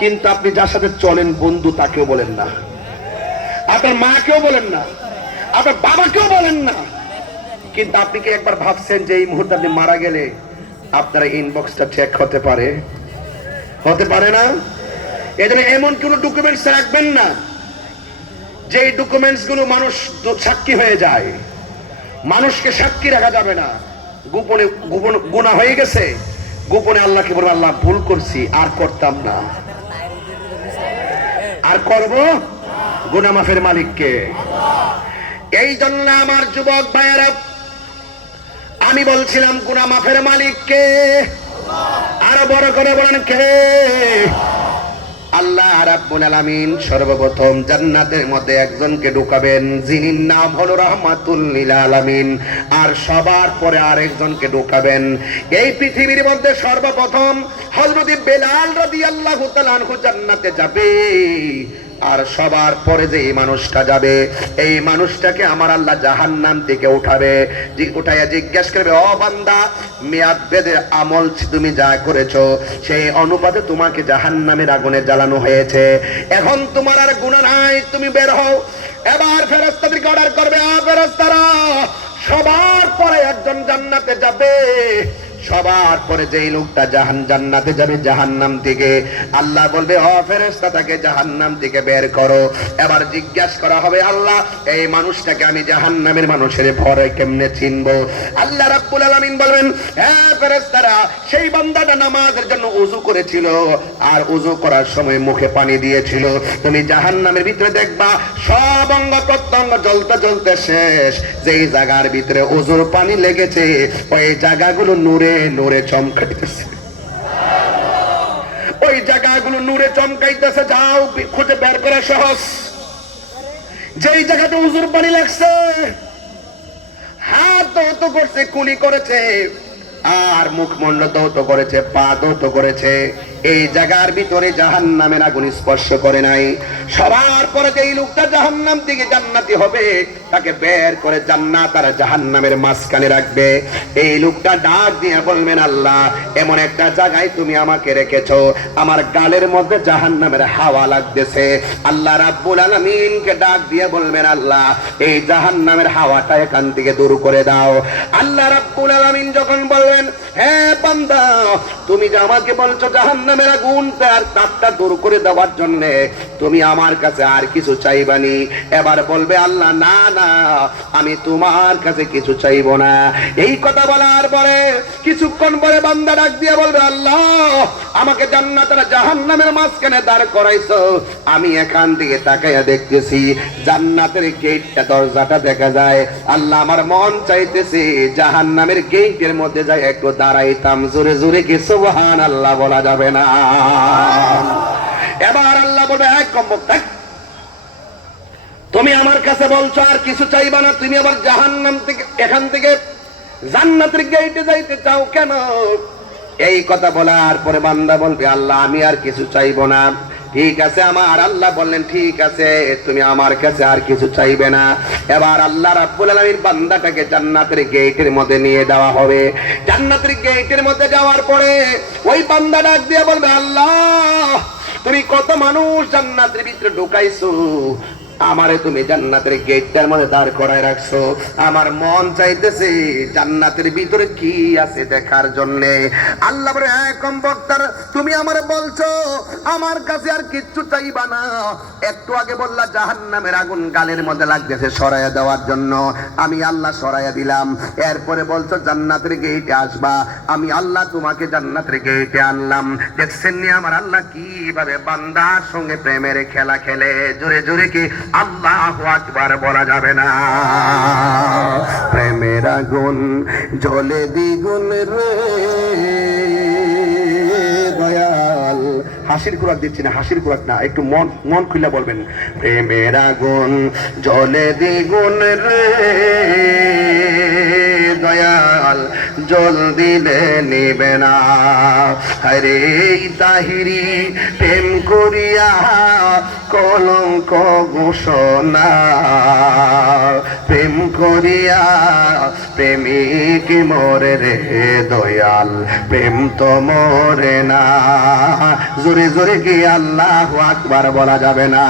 কিন্তু আপনি যার সাথে চলেন, বন্ধু তাকেও বলেন না। আপনার মাকেও বলেন না। আপনার বাবাকেও বলেন না। কিন্তু আপনি কি একবার ভাবছেন যে এই মুহূর্তে আপনি মারা গেলে আপনার ইনবক্সটা চেক হতে পারে? হতে পারে না? এজন্য এমন কোন ডকুমেন্টস রাখবেন না যে ডকুমেন্টসগুলো মানুষ সাক্ষী হয়ে যায়। মানুষকে সাক্ষী রাখা যাবে না। গোপনে গোপন গুণা হয়ে গেছে। গোপনে আল্লাহকে বলব, আল্লাহ, ভুল করছি, আর করতাম না। আর করব গুনামাফের মালিককে। এই জন্য আমার যুবক ভাইয়েরা, আমি বলছিলাম গুনা মাফের মালিককে আরও বড় করে বলেন কে? আল্লাহ রাব্বুল আলামিন সর্বপ্রথম জান্নাতের মধ্যে একজনকে ঢুকাবেন যিনি নাম হলো রহমাতুল লিল আলামিন। আর সবার পরে আরেকজনকে ঢুকাবেন। এই পৃথিবীর মধ্যে সর্বপ্রথম হযরত বেলাল রাদিয়াল্লাহু তাআলা আনহু জান্নাতে যাবে। আর সবার পরে যে এই মানুষটা যাবে, এই মানুষটাকে আমার আল্লাহ জাহান্নাম থেকে উঠাবে। উঠাইয়া জিজ্ঞেস করবে, ও বান্দা মেয়াদ বেদে আমল তুমি যা করেছ, সেই অনুপাতে তোমাকে জাহান্নামের আগুনে জ্বালানো হয়েছে। এখন তোমার আর গুণা নাই, তুমি বের হও। এবার ফেরেস্তাদেরকে অর্ডার করবে, আ ফেরেস্তারা সবার পরে একজন জান্নাতে যাবে। সবার পরে যেই লোকটা জাহান জান্নাতে যাবে জাহান্নাম থেকে, আল্লাহ বলবে, ও ফেরেশতা, তাকে জাহান্নাম থেকে বের করো। এবার জিজ্ঞাসা করা হবে, আল্লাহ, এই মানুষটাকে আমি জাহান্নামের মানুষের ভরে কেমনে চিনবো? আল্লাহ রাব্বুল আলামিন বলবেন হ্যাঁ ফেরেশতারা, সেই বান্দাটা নামাজের জন্য উযু করেছিল আর উজু করার সময় মুখে পানি দিয়েছিল। তুমি জাহান্নামের ভিতরে দেখবা, সব অঙ্গ প্রত্যঙ্গ জ্বলতে জ্বলতে শেষ। যেই জায়গার ভিতরে উজুর পানি লেগেছে, ওই জায়গাগুলো নূরে নূরে চমকাইতেছে। ওই জায়গাগুলো নূরে চমকাইতেছে, যাও, খুঁজে বের করা সহজ। যেই জায়গাতে উজুর পানি লাগছে, হাত তো করছে, কুলি করেছে। আর মুখমন্ড দৌত করেছে, পা দৌত করেছে। এই জায়গার ভিতরে জাহান নামের আগুন স্পর্শ করে নাই। সবার পরে যে লোকটা জাহান নাম থেকে জান্নাতি হবে, তাকে বের করে জান্নাত আর জাহান নামের মাঝখানে রাখবে। এই লোকটা ডাক দিয়ে বলবেন, আল্লাহ, এমন একটা জায়গায় তুমি আমাকে রেখেছো। আমার গালের মধ্যে জাহান নামের হাওয়া লাগতেছে। আল্লাহ রাব্বুল আলামিনকে ডাক দিয়ে বলবেন, আল্লাহ, এই জাহান নামের হাওয়াটা এখান থেকে দূর করে দাও। আল্লাহ রাব্বুল আলামিন যখন বলবেন doing হ্যাঁ তুমি যে আমাকে বলছো জাহান নামের তাপটা দূর করে দেওয়ার জন্য, তুমি আমার কাছে আর কিছু চাইবানি এবার বলবে আল্লাহ, না না, আমি তোমার কাছে কিছু চাইব না। এই কথা বলার পরে কিছুক্ষণ পরে বান্দা ডাক দিয়ে বলবে, আল্লাহ, আমাকে জান্নাতের জাহান্নামের মাঝখানে দাঁড় করাইছো। আমি এখান থেকে তাকাইয়া দেখতেছি, জান্নাতের গেটটা, দরজাটা দেখা যায়। আল্লাহ আমার মন চাইতেছে, জাহান্নামের গেটের মধ্যে যায় একটু দাঁড়াইতাম, জোরে জোরে কি সুবহান আল্লাহ বলা যাবে না। এবার আল্লাহ বলবে এক কম্বক থাক তুমি আমার কাছে বলছো, আর কিছু চাইবে না, তুমি আবার জাহান্নাম থেকে, এখান থেকে জান্নাতের গেটে যাইতে চাও কেন? এই কথা বলার পরে বান্দা বলবে, আল্লাহ, আমি আর কিছু চাইব না। ঠিক আছে, আমার আল্লাহ বললেন, ঠিক আছে, তুমি আমার কাছে আর কিছু চাইবে না। এবার আল্লাহ রাব্বুল আলামিন বান্দাটাকে জান্নাতের গেটের মধ্যে নিয়ে দেওয়া হবে। জান্নাতের গেটের মধ্যে যাওয়ার পরে ওই বান্দা ডাক দিয়ে বলবে, আল্লাহ, তুমি কত মানুষ জান্নাতের ভিতরে ঢুকাইছো? আমারে তুমি জান্নাতের গেটটার মধ্যে দাঁড় করায় রাখছো। আমার মন চাইতেছে জান্নাতের ভিতরে কি আছে দেখার জন্য। আল্লাহ বলে হ্যাঁ কম বক্তার, তুমি আমারে বলছো, আমার কাছে আর কিচ্ছু চাইবা না। একটু আগে বললা, জাহান্নামের আগুন গালের মধ্যে লাগতেছে সরাইয়া দেওয়ার জন্য। আমি আল্লাহ সরাইয়া দিলাম। এরপরে বলছো, জান্নাতের গেটে আসবা। আমি আল্লাহ তোমাকে জান্নাতের গেটে আনলাম। দেখছেন নি আমার আল্লাহ কীভাবে বান্দার সঙ্গে প্রেমের খেলা খেলে? জোরে জোরে কি আল্লাহ আকবার বলা যাবে না। প্রেমের আগুন জলে দ্বিগুণ রে। দয়াল, হাসির খোরাক দিচ্ছি না, হাসির খোরাক না, একটু মন মন খুলে বলবেন। প্রেমের আগুন জলে দ্বিগুণ রে। দয়াল জল দিলে নিবে না। আরে তাহিরি, প্রেম করিয়া কলঙ্ক ঘোষণা। প্রেম করিয়া প্রেমিক মরে রে দয়াল, প্রেম তো মরে না। জোরে জোরে কি আল্লাহ আকবার বলা যাবে না।